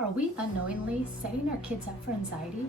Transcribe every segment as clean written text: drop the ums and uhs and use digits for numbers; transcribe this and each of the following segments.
Are we unknowingly setting our kids up for anxiety?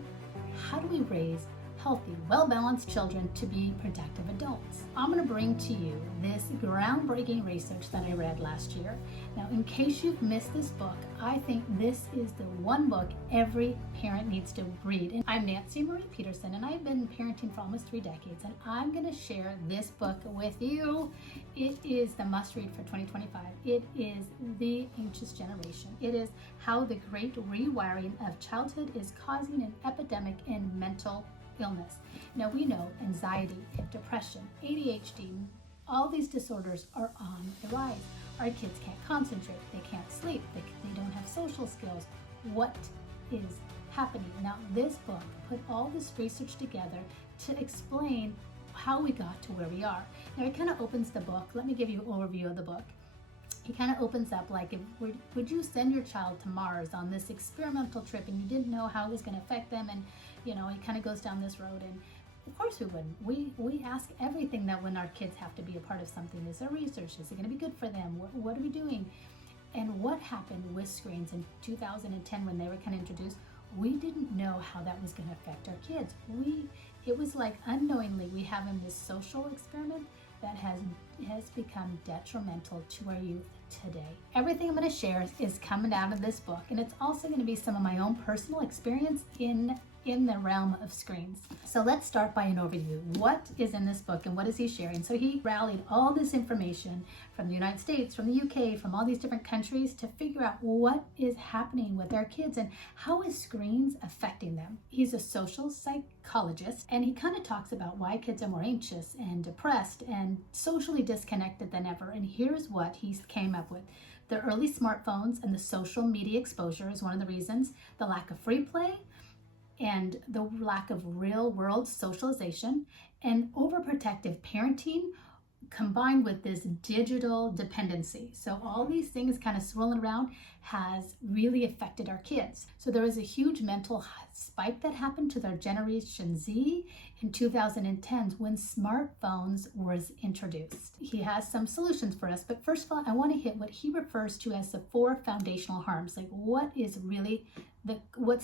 How do we raise healthy, well-balanced children to be productive adults? I'm going to bring to you this groundbreaking research that I read last year. Now, in case you've missed this book, I think this is the one book every parent needs to read. And I'm Nancy Marie Peterson, and I've been parenting for almost 3 decades, and I'm going to share this book with you. It is the must-read for 2025. It is The Anxious Generation. It is how the great rewiring of childhood is causing an epidemic in mental illness. Now, we know anxiety, depression, ADHD, all these disorders are on the rise. Our kids can't concentrate, they can't sleep, they don't have social skills. What is happening? Now, this book put all this research together to explain how we got to where we are. Now, it kind of opens the book. Let me give you an overview of the book. It kind of opens up like, would you send your child to Mars on this experimental trip and you didn't know how it was going to affect them? And, you know, it kind of goes down this road. And of course we wouldn't. We ask everything that when our kids have to be a part of something. Is there research? Is it going to be good for them? What are we doing? And what happened with screens in 2010 when they were kind of introduced? We didn't know how that was going to affect our kids. It was like unknowingly we have in this social experiment that has become detrimental to our youth today. Everything I'm going to share is coming out of this book, and it's also going to be some of my own personal experience in the realm of screens. So let's start by an overview. What is in this book and what is he sharing? So he rallied all this information from the United States, from the UK, from all these different countries to figure out what is happening with our kids and how is screens affecting them. He's a social psychologist, and he kind of talks about why kids are more anxious and depressed and socially disconnected than ever. And here's what he came up with. The early smartphones and the social media exposure is one of the reasons. The lack of free play, and the lack of real world socialization, and overprotective parenting combined with this digital dependency. So all these things kind of swirling around has really affected our kids. So there was a huge mental spike that happened to their Generation Z in 2010s when smartphones was introduced. He has some solutions for us, but first of all, I want to hit what he refers to as the 4 foundational harms. Like what's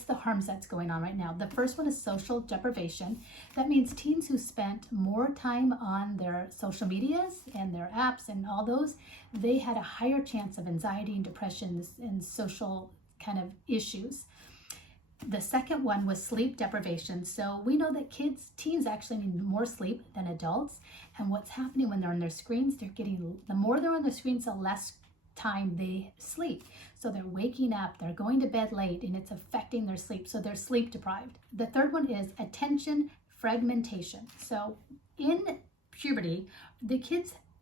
the harms that's going on right now? The first one is social deprivation. That means teens who spent more time on their social medias and their apps and all those, they had a higher chance of anxiety and depression and social kind of issues. The second one was sleep deprivation. So we know that teens actually need more sleep than adults. And what's happening when they're on their screens, the more they're on their screens, the less time they sleep. So they're waking up, they're going to bed late, and it's affecting their sleep. So they're sleep deprived. The third one is attention fragmentation. So in puberty,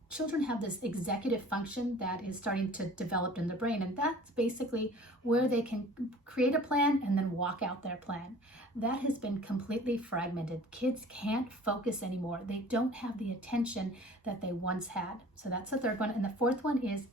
children have this executive function that is starting to develop in the brain, and that's basically where they can create a plan and then walk out their plan. That has been completely fragmented. Kids can't focus anymore. They don't have the attention that they once had. So that's the third one. And the fourth one is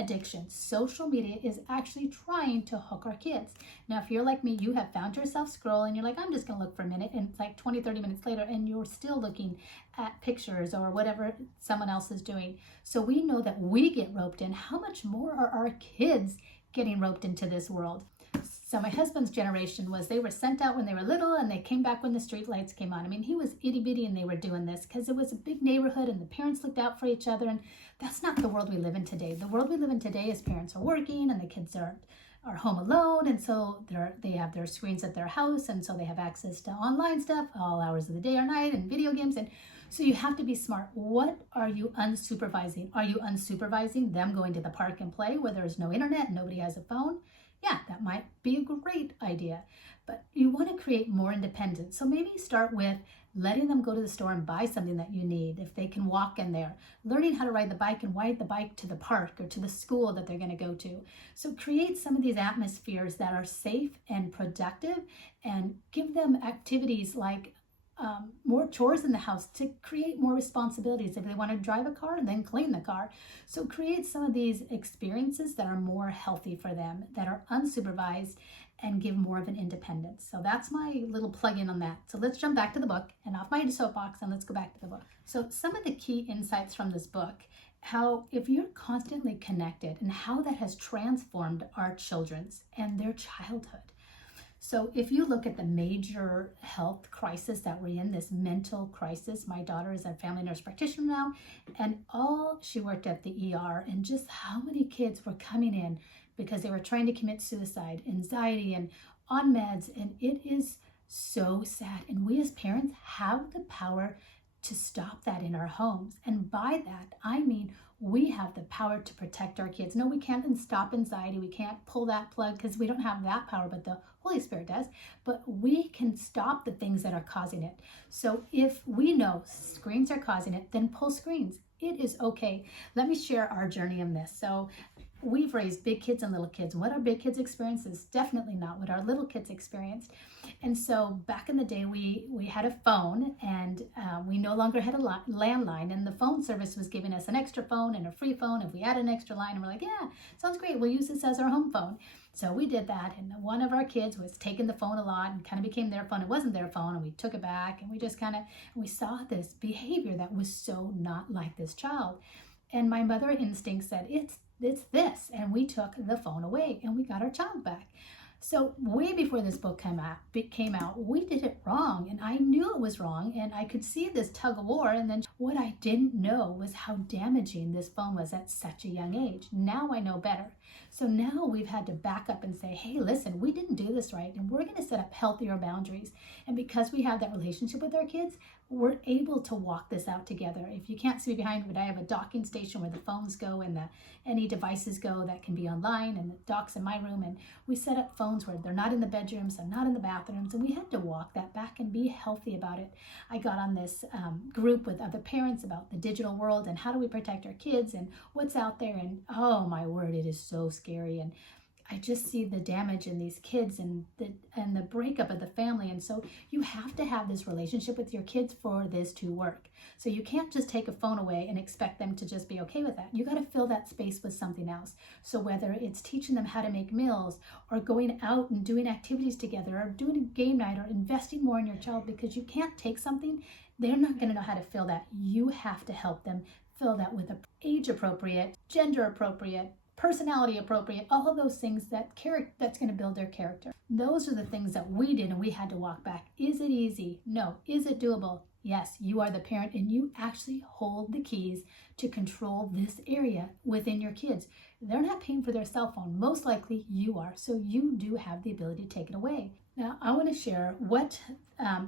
addiction. Social media is actually trying to hook our kids. Now, if you're like me, you have found yourself scrolling, you're like, I'm just going to look for a minute, and it's like 20, 30 minutes later, and you're still looking at pictures or whatever someone else is doing. So we know that we get roped in. How much more are our kids getting roped into this world? So my husband's generation they were sent out when they were little and they came back when the street lights came on. I mean, he was itty bitty and they were doing this because it was a big neighborhood and the parents looked out for each other. And that's not the world we live in today. The world we live in today is parents are working and the kids are home alone. And so they have their screens at their house. And so they have access to online stuff all hours of the day or night and video games. And so you have to be smart. What are you unsupervising? Are you unsupervising them going to the park and play where there's no internet and nobody has a phone? Yeah, that might be a great idea, but you want to create more independence. So maybe start with letting them go to the store and buy something that you need. If they can walk in there, learning how to ride the bike and ride the bike to the park or to the school that they're going to go to. So create some of these atmospheres that are safe and productive and give them activities like more chores in the house to create more responsibilities. If they want to drive a car, then clean the car. So create some of these experiences that are more healthy for them, that are unsupervised, and give more of an independence. So that's my little plug-in on that. So let's jump back to the book and off my soapbox and let's go back to the book. So some of the key insights from this book how if you're constantly connected and how that has transformed our children's and their childhood. So if you look at the major health crisis that we're in, this mental crisis, my daughter is a family nurse practitioner now, and she worked at the ER, and just how many kids were coming in because they were trying to commit suicide, anxiety, and on meds, and it is so sad. And we as parents have the power to stop that in our homes. And by that, I mean we have the power to protect our kids. No, we can't stop anxiety. We can't pull that plug because we don't have that power, but the Holy Spirit does. But we can stop the things that are causing it. So if we know screens are causing it, then pull screens. It is okay. Let me share our journey in this. So we've raised big kids and little kids. What our big kids experience is definitely not what our little kids experienced. And so back in the day, we had a phone, and we no longer had a landline, and the phone service was giving us an extra phone and a free phone if we had an extra line, and we're like, yeah, sounds great, we'll use this as our home phone. So we did that, and one of our kids was taking the phone a lot and kind of became their phone. It wasn't their phone, and we took it back, and we saw this behavior that was so not like this child. And my mother instinct said, it's this, and we took the phone away and we got our child back. So way before this book came out, we did it wrong, and I knew it was wrong, and I could see this tug of war. And then what I didn't know was how damaging this phone was at such a young age. Now I know better. So now we've had to back up and say, hey, listen, we didn't do this right, and we're going to set up healthier boundaries. And because we have that relationship with our kids, we're able to walk this out together. If you can't see behind me, but I have a docking station where the phones go and any devices go that can be online, and the dock's in my room, and we set up phones where they're not in the bedrooms, they're not in the bathrooms, and we had to walk that back and be healthy about it. I got on this group with other parents about the digital world and how do we protect our kids and what's out there, and oh my word, it is so scary. And I just see the damage in these kids and the breakup of the family. And so you have to have this relationship with your kids for this to work. So you can't just take a phone away and expect them to just be okay with that. You got to fill that space with something else. So whether it's teaching them how to make meals, or going out and doing activities together, or doing a game night, or investing more in your child, because you can't take something, they're not going to know how to fill that. You have to help them fill that with age appropriate, gender appropriate, personality appropriate, all of those things that's going to build their character. Those are the things that we did, and we had to walk back. Is it easy? No. Is it doable? Yes. You are the parent, and you actually hold the keys to control this area within your kids. They're not paying for their cell phone. Most likely you are. So you do have the ability to take it away. Now, I want to share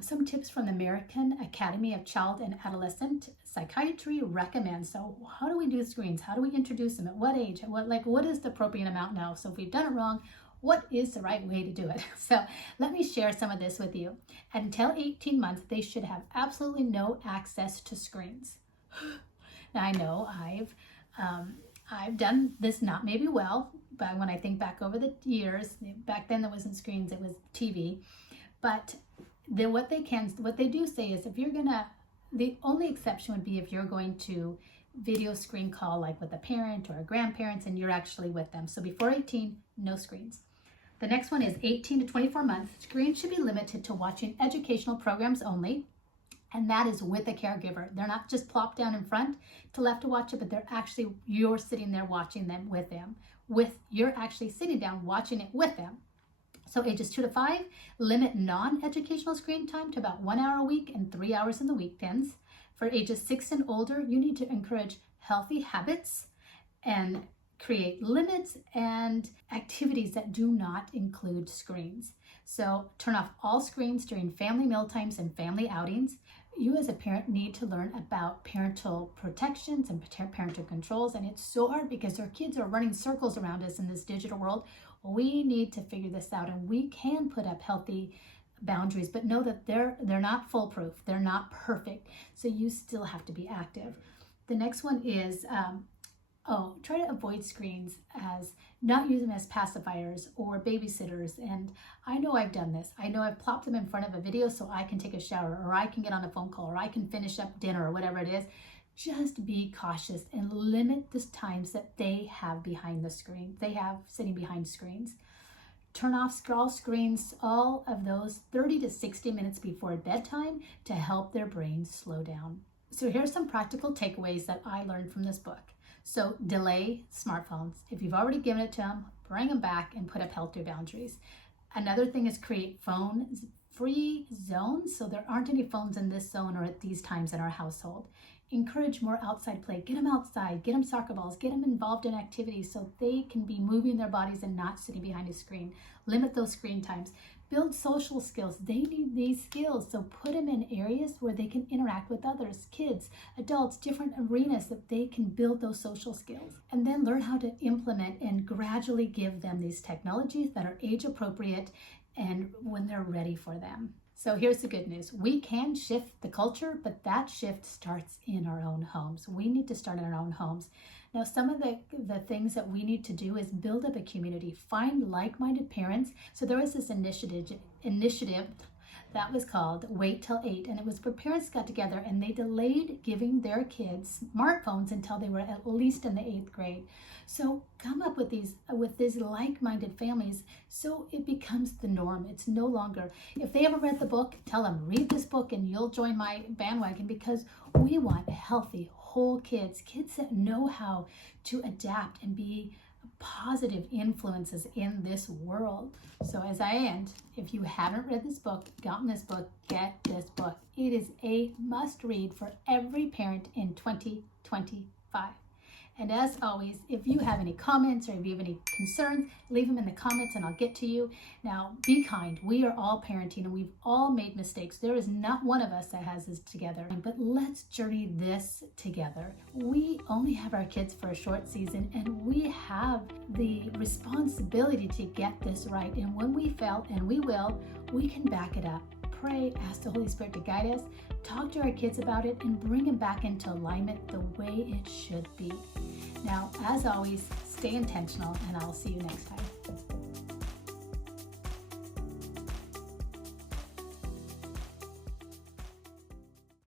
some tips from the American Academy of Child and Adolescent Psychiatry recommends. So how do we do screens? How do we introduce them? At what age? What is the appropriate amount now? So if we've done it wrong, what is the right way to do it? So let me share some of this with you. Until 18 months, they should have absolutely no access to screens. Now, I know I've done this not maybe well, but when I think back over the years, back then there wasn't screens, it was TV. But what they do say is, the only exception would be if you're going to video screen call, like with a parent or a grandparents, and you're actually with them. So before 18, no screens. The next one is 18 to 24 months. Screens should be limited to watching educational programs only. And that is with a caregiver. They're not just plopped down in front to left to watch it, but you're sitting there watching them with them. You're actually sitting down watching it with them. So ages 2 to 5, limit non-educational screen time to about 1 hour a week and 3 hours in the weekends. For ages 6 and older, you need to encourage healthy habits and create limits and activities that do not include screens. So turn off all screens during family meal times and family outings. You as a parent need to learn about parental protections and parental controls, and it's so hard because our kids are running circles around us in this digital world. We need to figure this out, and we can put up healthy boundaries, but know that they're not foolproof. They're not perfect, so you still have to be active. The next one is try to avoid screens, as not use them as pacifiers or babysitters. And I know I've done this. I know I've plopped them in front of a video so I can take a shower, or I can get on a phone call, or I can finish up dinner, or whatever it is. Just be cautious and limit the times that they have behind the screen. They have sitting behind screens. Turn off scroll screens, all of those 30 to 60 minutes before bedtime to help their brains slow down. So here's some practical takeaways that I learned from this book. So delay smartphones. If you've already given it to them, bring them back and put up healthy boundaries. Another thing is create phone-free zones, so there aren't any phones in this zone or at these times in our household. Encourage more outside play. Get them outside, get them soccer balls, get them involved in activities so they can be moving their bodies and not sitting behind a screen. Limit those screen times. Build social skills. They need these skills, so put them in areas where they can interact with others, kids, adults, different arenas that they can build those social skills. And then learn how to implement and gradually give them these technologies that are age appropriate and when they're ready for them. So here's the good news. We can shift the culture, but that shift starts in our own homes. We need to start in our own homes. Now, some of the things that we need to do is build up a community, find like-minded parents. So there was this initiative that was called Wait Till 8, and it was where parents got together and they delayed giving their kids smartphones until they were at least in the 8th grade. So come up with these like-minded families so it becomes the norm. It's no longer, if they ever read the book, tell them, read this book and you'll join my bandwagon, because we want healthy, whole kids that know how to adapt and be positive influences in this world. So as I end, if you haven't read this book, gotten this book, get this book. It is a must read for every parent in 2025. And as always, if you have any comments or if you have any concerns, leave them in the comments and I'll get to you. Now, be kind. We are all parenting and we've all made mistakes. There is not one of us that has this together, but let's journey this together. We only have our kids for a short season and we have the responsibility to get this right. And when we fail, and we will, we can back it up. Pray, ask the Holy Spirit to guide us, talk to our kids about it, and bring them back into alignment the way it should be. Now, as always, stay intentional, and I'll see you next time.